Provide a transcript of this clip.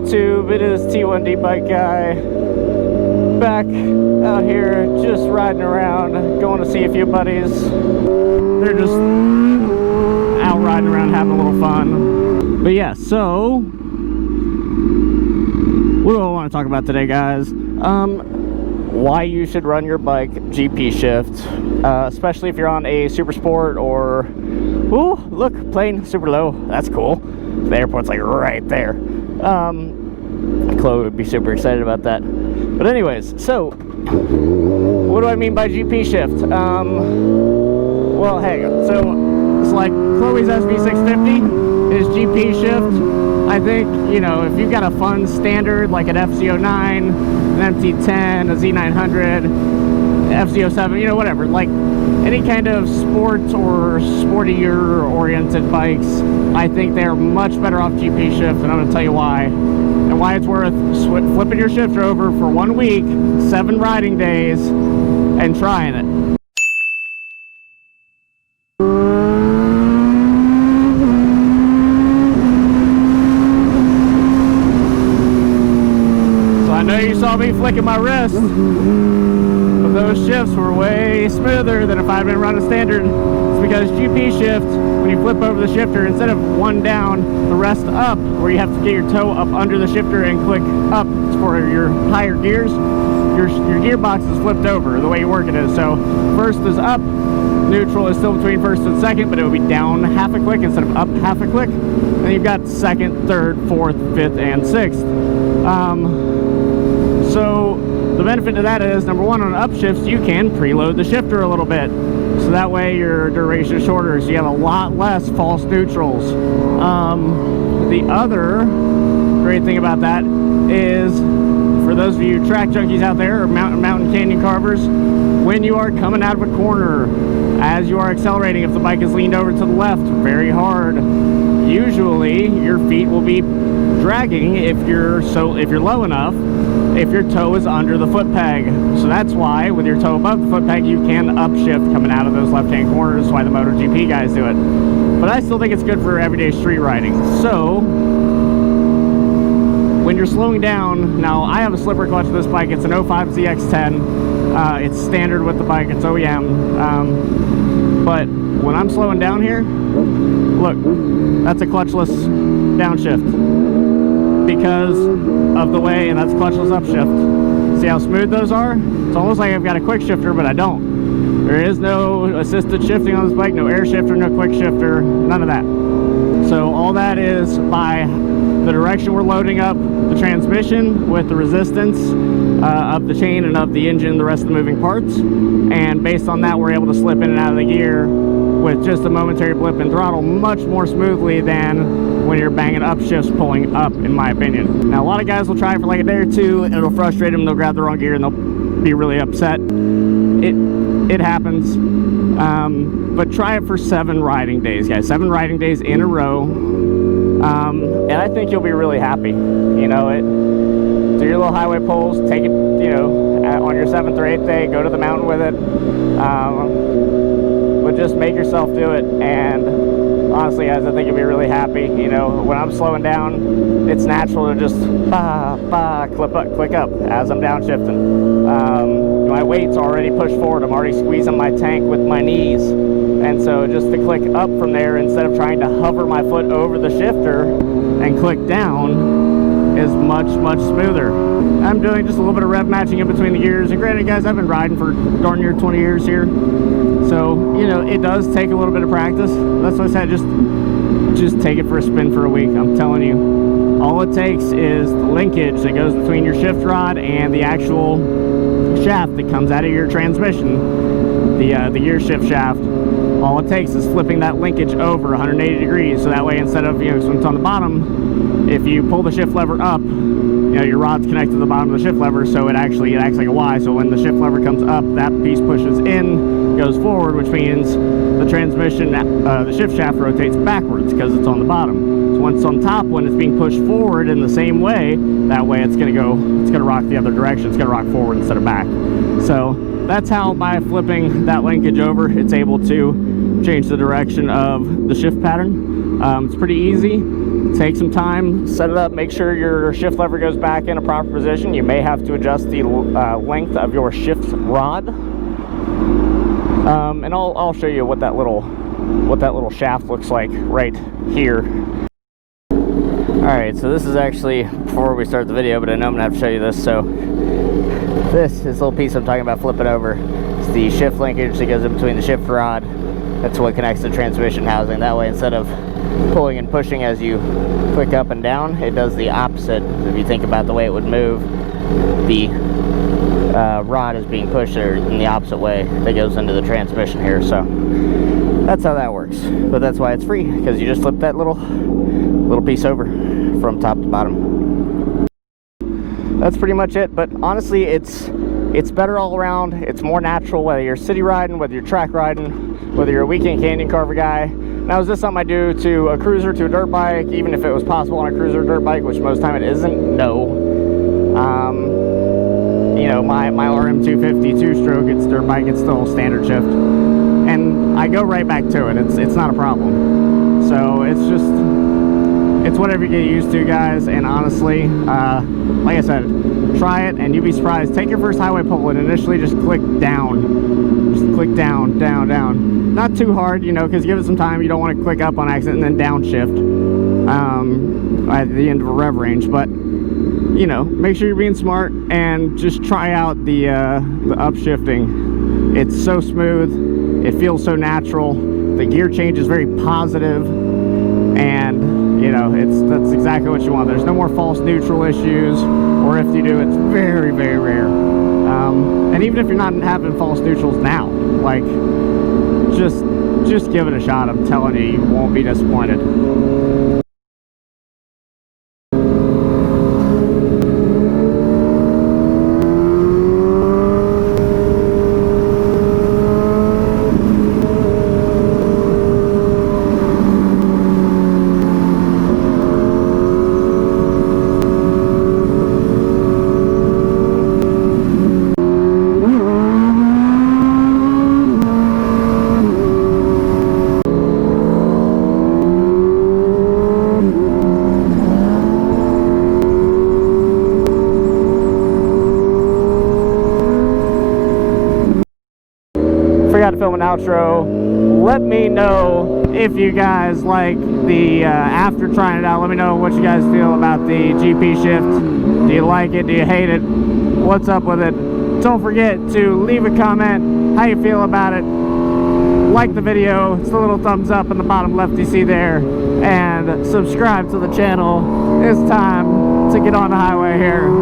YouTube? It is T1D Bike Guy, back out here just riding around, going to see a few buddies. They're just out riding around having a little fun. But yeah, so what do I want to talk about today, guys? Why you should run your bike GP shift, especially if you're on a super sport or, ooh, look, plane super low. That's cool. The airport's like right there. Chloe would be super excited about that. But anyways, so what do I mean by GP shift? Well, hang on. So it's like Chloe's SB650 is GP shift. I think, you know, if you've got a fun standard like an FZ09, an MT10, a Z900, FZ07, you know, whatever, like any kind of sports or sportier oriented bikes, I think they're much better off GP shift, and I'm going to tell you why. And why it's worth flipping your shifter over for 1 week, 7 riding days, and trying it. So I know you saw me flicking my wrist, but those shifts were way smoother than if I'd been running standard. It's because GP shift, when you flip over the shifter, instead of one down, the rest up, where you have to get your toe up under the shifter and click up for your higher gears, your gearbox is flipped over the way you work it is. So first is up, neutral is still between first and second, but it would be down half a click instead of up half a click. And you've got second, third, fourth, fifth, and sixth. So the benefit to that is, number one, on upshifts, you can preload the shifter a little bit. So that way your duration is shorter, so you have a lot less false neutrals. The other great thing about that is, for those of you track junkies out there, or mountain canyon carvers, when you are coming out of a corner, as you are accelerating, if the bike is leaned over to the left very hard, usually your feet will be dragging if you're low enough, if your toe is under the foot peg. So that's why with your toe above the foot peg you can upshift coming out of those left-hand corners. That's why the MotoGP guys do it. But I still think it's good for everyday street riding. So when you're slowing down, now I have a slipper clutch with this bike. It's an 05 ZX10. It's standard with the bike, it's OEM. But when I'm slowing down here, look, that's a clutchless downshift because of the way, and that's clutchless upshift. See how smooth those are? It's almost like I've got a quick shifter, but I don't. There is no assisted shifting on this bike, no air shifter, no quick shifter, none of that. So all that is by the direction we're loading up the transmission with the resistance of the chain and of the engine, the rest of the moving parts, and based on that we're able to slip in and out of the gear with just a momentary blip in throttle much more smoothly than when you're banging up shifts pulling up, in my opinion. Now a lot of guys will try it for like a day or two and it'll frustrate them, they'll grab the wrong gear and they'll be really upset. It happens, but try it for 7 riding days, guys. 7 riding days in a row, and I think you'll be really happy. You know, do your little highway pulls, take it, you know, on your 7th or 8th day, go to the mountain with it, but just make yourself do it. And honestly, guys, I think you'll be really happy. You know, when I'm slowing down, it's natural to just click up as I'm downshifting. My weight's already pushed forward. I'm already squeezing my tank with my knees. And so just to click up from there, instead of trying to hover my foot over the shifter and click down, is much, much smoother. I'm doing just a little bit of rev matching in between the gears. And granted, guys, I've been riding for darn near 20 years here. So, you know, it does take a little bit of practice. That's why I said just take it for a spin for a week. I'm telling you, all it takes is the linkage that goes between your shift rod and the actual shaft that comes out of your transmission, the gear shift shaft. All it takes is flipping that linkage over 180 degrees, so that way instead of, you know, when it's on the bottom, if you pull the shift lever up, you know, your rod's connected to the bottom of the shift lever, so it acts like a Y. So when the shift lever comes up, that piece pushes in, goes forward, which means the transmission, the shift shaft rotates backwards because it's on the bottom. So once it's on top, when it's being pushed forward in the same way, that way it's gonna rock the other direction. It's gonna rock forward instead of back. So that's how, by flipping that linkage over, it's able to change the direction of the shift pattern. It's pretty easy. take some time, set it up, make sure your shift lever goes back in a proper position. You may have to adjust the length of your shift rod, and I'll show you what that little shaft looks like right here. Alright, so this is actually before we start the video, but I know I'm gonna have to show you this. So this little piece I'm talking about flipping over, it's the shift linkage that goes in between the shift rod. That's what connects the transmission housing. That way, instead of pulling and pushing as you click up and down, it does the opposite. If you think about the way it would move, the rod is being pushed in the opposite way that goes into the transmission here. So that's how that works. But that's why it's free, because you just flip that little piece over from top to bottom. That's pretty much it. But honestly, it's better all around. It's more natural, whether you're city riding, whether you're track riding, whether you're a weekend canyon carver guy. Now, is this something I do to a cruiser, to a dirt bike, even if it was possible on a cruiser or dirt bike, which most time it isn't? No. You know, my RM250 two-stroke, it's dirt bike, it's still standard shift, and I go right back to it. It's not a problem. So it's whatever you get used to, guys. And honestly, like I said, try it and you'd be surprised. Take your first highway pull and initially just click down. Just click down, down, down. Not too hard, you know, because give it some time. You don't want to click up on accident and then downshift at the end of a rev range. But, you know, make sure you're being smart and just try out the upshifting. It's so smooth. It feels so natural. The gear change is very positive, and you know, that's exactly what you want. There's no more false neutral issues, or if you do, it's very, very rare. And even if you're not having false neutrals now, like, just give it a shot. I'm telling you, you won't be disappointed. Forgot to film an outro. Let me know if you guys like the after trying it out. Let me know what you guys feel about the GP shift. Do you like it? Do you hate it? What's up with it? Don't forget to leave a comment how you feel about it. Like the video. It's the little thumbs up in the bottom left you see there, and subscribe to the channel. It's time to get on the highway here.